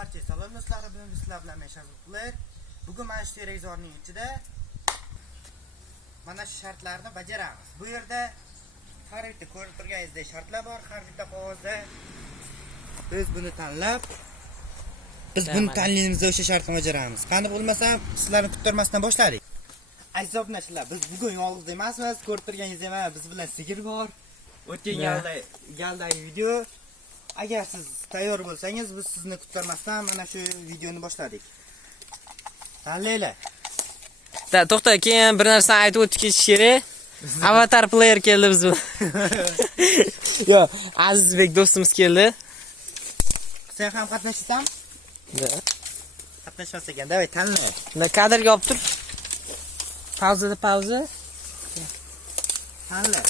barcha salom do'stlar, bugun sizlar bilan men Shaziblar. Bugun mana shu televizorning ichida mana shu shartlarni bajaramiz. Bu yerda har bitta ko'rib turganingizdek shartlar bor. Har bitta qog'ozda biz buni tanlab, biz buni tanlayimizda o'sha shartni bajaramiz. Qani bo'lmasam, sizlarni kuttirmasdan boshladik. Aziz obunachilar, biz bugun yolg'iz emasmiz. Ko'rib turganingizdek, mana biz bilan sigir bor. O'tgan galdagi video. Agar siz tayyor bo'lsangiz, biz sizni kuttirmasdan mana shu videoni boshladik. Tanlaylar. To'xta, keyin bir narsa aytib o'tib ketish kerak. Avatar player keldi biz bilan. Yo, Azizbek do'stimiz keldi. Sen ham qatnashsan? Yo'q. Qatnashmas ekan, davay tanla. Unda kadrga olib tur. Pauza. Tanla.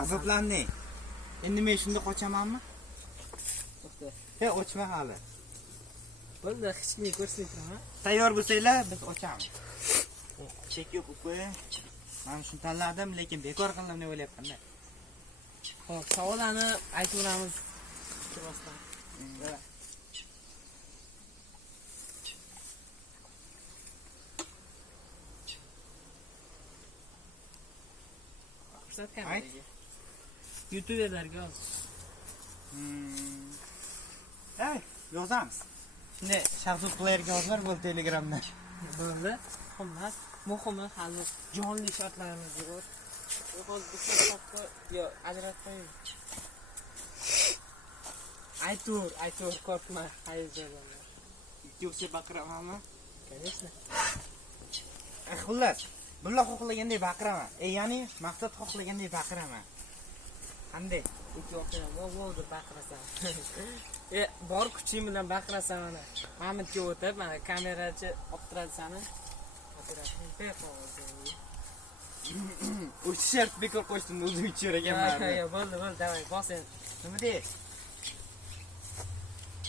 Azoblanding. Endi men shunda qochamanmi? To'xta. He, ochma hali. Bo'ldi, hech kimga ko'rsatmayman. Tayyor bo'lsanglar, biz ochamiz. Chek yo'q qo'ying. Men shuni tanladim, lekin bekor qildim deb o'ylayapman-da. Xo'p, savollarni aytaveramiz. Ayt. YouTuberlarga yoz. Ey, yozamiz. Shunda shaxsiy playerga yozlar bo'l Telegramda. Bo'ldi. Xullas, muhimi hali jonli shartlarimiz bor. Hozir bu hisobga yo ajratmaymiz. Aytur, qo'rqma, hayajonlanma. Yo'qsa baqiramanmi? Конечно. Xullas, bulla xohlagandek baqiraman. Ya'ni maqsad xohlagandek baqiraman. Qanday? Ikki voqea deb baqirasan. Bor kuching bilan baqirasan mana. Mamitga o'tib, mana kamerachi olib turasan. Operatsiya bekor. O'sha shart bekor qo'ydim, o'zim ichar ekanman. Yo, bo'ldi, davay, bos endi. Nima deysiz?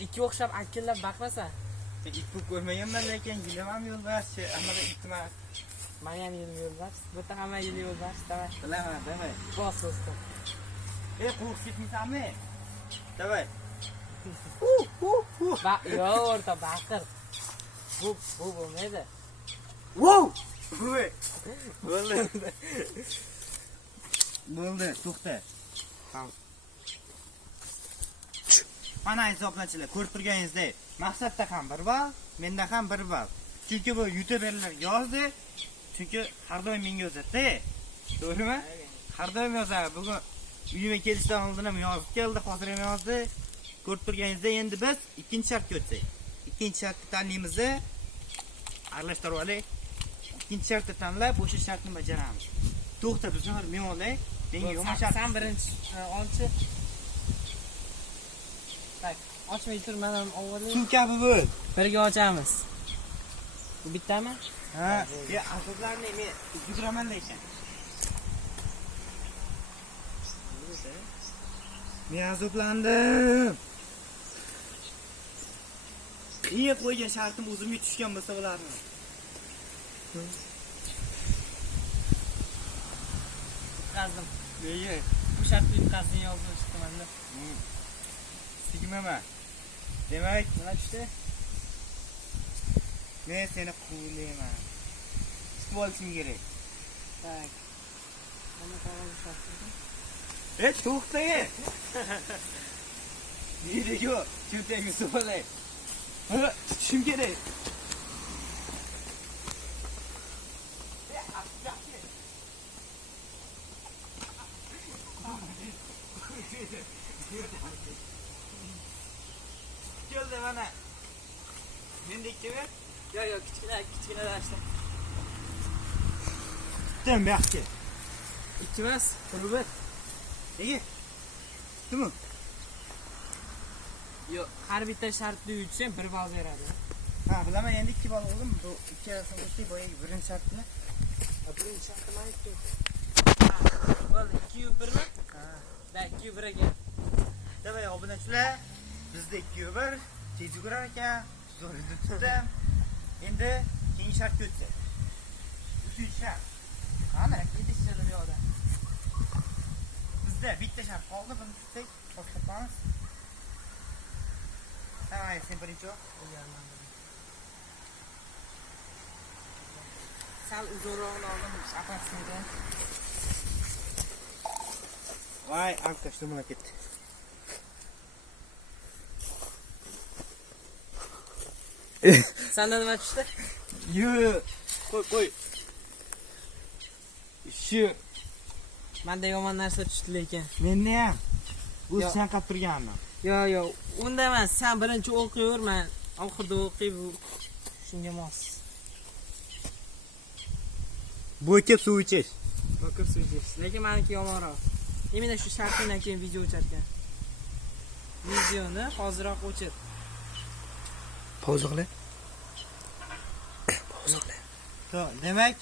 Ikki o'xshab akillab baqirasan. Ikki ko'rmaganman, lekin gilamam yo'lbarschi, ammo iltimos. Men ham yo'lbars, bu yerda hamma yo'lbars, davay. Bilaman, davay. Bos do'stim. Qo'rqib ketmaysanmi? Davay. Yo, o'rta baqir. Bu bo'lmaydi. Wow! Bo'ldi, to'xta. Mana hisoblachilar, ko'rib turganingizdek, maqsadda ham bir bal, menda ham bir bal. Chunki bu YouTuberlar yozdi, chunki har doim menga yozadi. To'g'rimi? Har doim yozadi. Bugun uyimga kelishdan oldin ham yozib keldi, hozir ham yozdi. Ko'rib turganingizdek, endi biz ikkinchi shartga o'tsak. Ikkinchi shartni tanlaymiz, aralashtirib olaylik. İkinci şartı tanlab, o'sha shartni bajaramiz. To'xta, biz hozir men olay. Menga yomon shart. Sen birinchi olchi. Tak, ochmay tur, men ham olay. Shu kabi bo'l. Birga ochamiz. Bu bittami? Ha, azoblarni men yuguraman lekin. Men azoblandim. Qiya qo'ygan shartim o'zimga tushgan bo'lsa bo'lardi. Qazdim. Nega? Bu shartni yutqazdim yozib chiqmanda. Sigmaman. Demak, Nima tushdi? men seni quvlayman. Tutib olishing kerak. Tak. Mana qog'oz shartdi. To'xta. Nega? Cho'ntagimni so'lay. Tutishim kerak. Keldi mana. Menda ikki ver. Yo, kichkina dashta. Dem yaxshi. Ikki emas, bir. Nega? Kimi? Yo, har bitta shartni yutsang bir ball beradi. Ha, bilaman, endi 2 ball oldim. Bu ikkalasini qo'shdik, boyagi birinchi shartni. Birinchi shartni aytdim. Bo'ldi, 2-1 mi? Ha. Da 2-1 ekan. Davay, obunachilar, bizda 2-1 tez yugurar ekan. Zo'r tutdi. Endi keyingi shartga o'tsak. Uchinchi shart. Qani, ketishlar bu yoqda. Bizda bitta shart qoldi, buni tutsak. Bostiramiz. Давай, sen birinchi ol. Sal uzunroqni oldim, apasini. Voy, alkash nima ketdi. Sanda nima tushdi? Yo, qo'y. Shu Menda yomon narsa tushdi lekin. menda ham Yo. o'z chanqab turganman. Yo'q, unda emas. Sen birinchi o'qiyver, men oxirida o'qiy bu. Shunga mos. Bo'kib suv ichish. Bakib suydiz. Lekin meniki yomonroq. Imенно shu shartdan keyin video o'charkan. Videoni hoziroq o'chir. Pauza qilay. Pauza qilay. To, demak,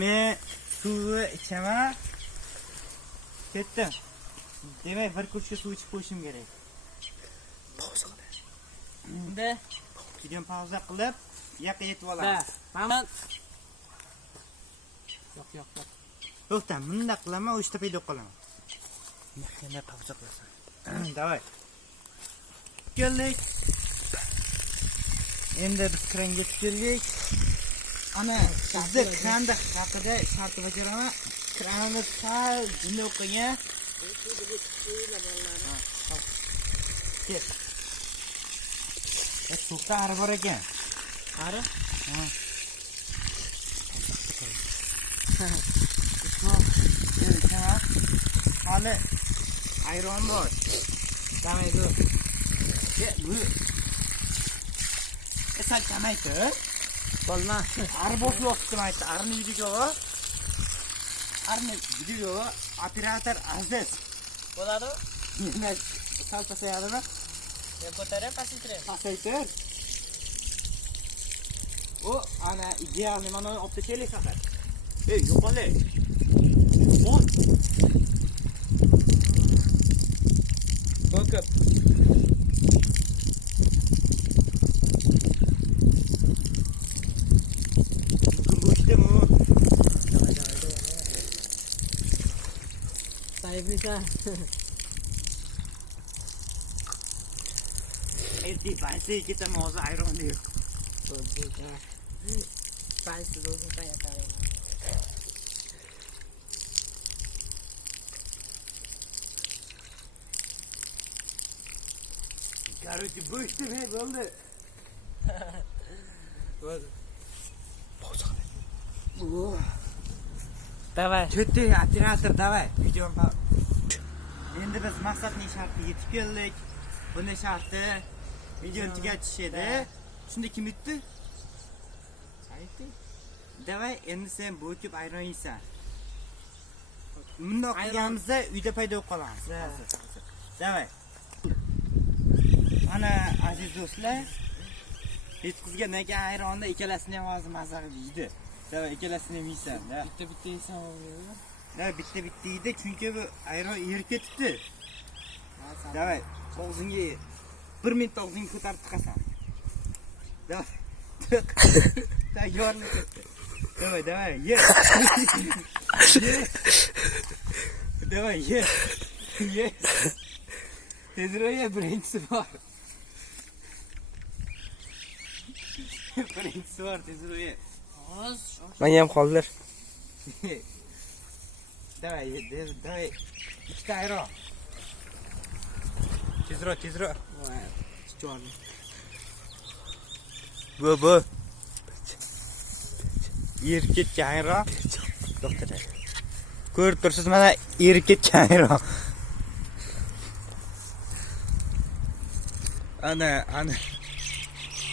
men suvni ichaman. Ketdim. Demak, bir kuchga suv ichib qo'yishim kerak. Pauza qilay. Unda Keyin pauza qilib, yoqqa yetib da, olamiz. mana yo'q. To'xta, bunda qilaman, o'shda paydo qolaman. Yana pauza qilasan. Давай. Keldik. Endi biz kranga keldik. Ana, bizda kranda haqida shartni bajaraman. Kranni sal jinni o'qigan. Ket. To'xta, ari bor ekan. Ari? Hali ayron bor. Davay, dur. Sal kamaytir. Bo'lma. Ari bosh yo'qdim aytdi. Arini videoga. Arini videoga operator Aziz. Bo'ladi? Sal pasayadimi? Ya ko'tarib, pasaytirib. Pasaytir. O ana idealni mana olib keling faqat. Ey, yo'qole. Bon. Bakib. Bo'shdimi? Sayfisan. Erdi baysay ketaman hozir ayronni yo'q. Sayfisan o'zing qaytaring. Короче, bo'shdim, hey, bo'ldi. Bo'ldi. Pauza qilay. Davay. Ketdi, operator, davay. Video endi biz maqsadning shartiga yetib keldik. Bunday sharti videoni tugatish edi. Shunda kim bitdi? Sayfi. Davay, endi sen bo'kib ayron yeysan. Bundoq qilganimizda uyda paydo bo'lib qolamiz. Davay. Mana aziz do'stlar, yetkizgandan keyin ayronni ikkalasini ham hozir mazza qilib yeydi. Davay, ikkalasini ham yeysan, da. Bitta yesam bo'lmaydi. Da, bitta yeydi, chunki bu ayron erib ketibdi. Davay, og'zingga 1 minut og'zingga ko'tarib tiqasan. Davay. Tayyorlik ketdi. Davay, ye. Davay, ye. Ye. Tezroq ye, birinchisi bor. Birinchisi bor, tezroq ye. Menga ham qoldir. Davay, davay. Ikkita ayron. Tezroq. Voy, chiqardim. Bu. Erib ketgan ayron. To'xta. Ko'rib tursiz, mana erib ketgan ayron. Ana.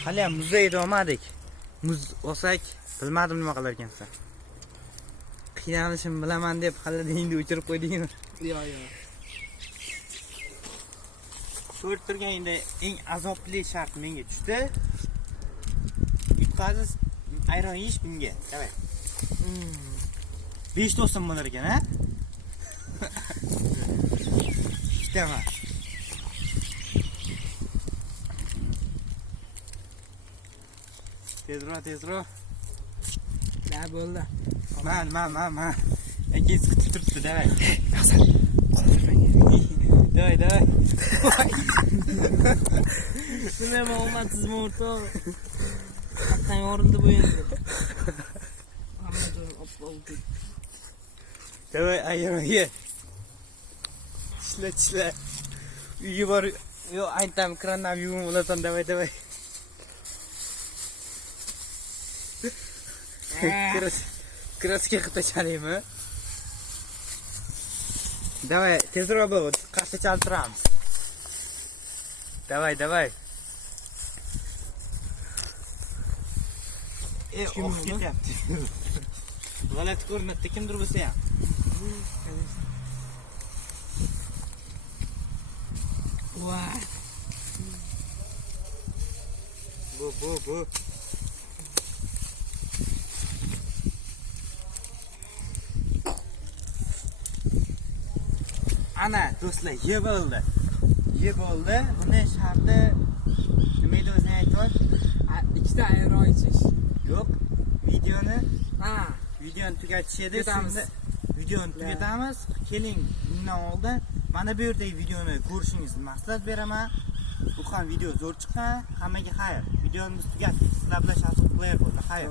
Hali ham muzda yeta olmadik. Muz olsak, bilmadim nima qilar ekansan. Qiynalishim bilaman deb xalidingni o'chirib qo'ydingmi? Yo'q. Ko'rib turganingda eng azobli shart menga tushdi. Yutqaziz ayron yeyish bunga. Davay. 5 to'sin bo'lar ekan, ha? Ikkitama. Tezroq. Da bo'ldi. Man. Akis kutib turibdi, davay. Hasan, qoldir menga. Davay. Shuni ham omadsizmi o'rtoq? Qatdan yorildi bu endi. Hamma joyim oppoq. Davay, ayamaga. Tishla. Uyga bor. Yo, aytam krandan yuvib olasan, davay. Kraska qitachalıyım. Davay, tezroq bo'l, qarshi chaltiramiz. Davay. Oq ketyapti. G'alati ko'rinadi, kimdir bo'lsa ham. Voy. Bu. Ana do'stlar, yeb oldi. Buni sharti nima edi o'zing aytib? Ikkita ayron ichish. Yo'q, videoni Ha. tugatish edi. Tugatamiz. Videoni tugatamiz. Keling, bundan oldin mana bu yerdagi videoni ko'rishingizni maslahat beraman. Bu ham video zo'r chiqqan. Hammaga xayr. Videomizni tugatdik. Sizlar bilan shafqat qilayapman. Xayr.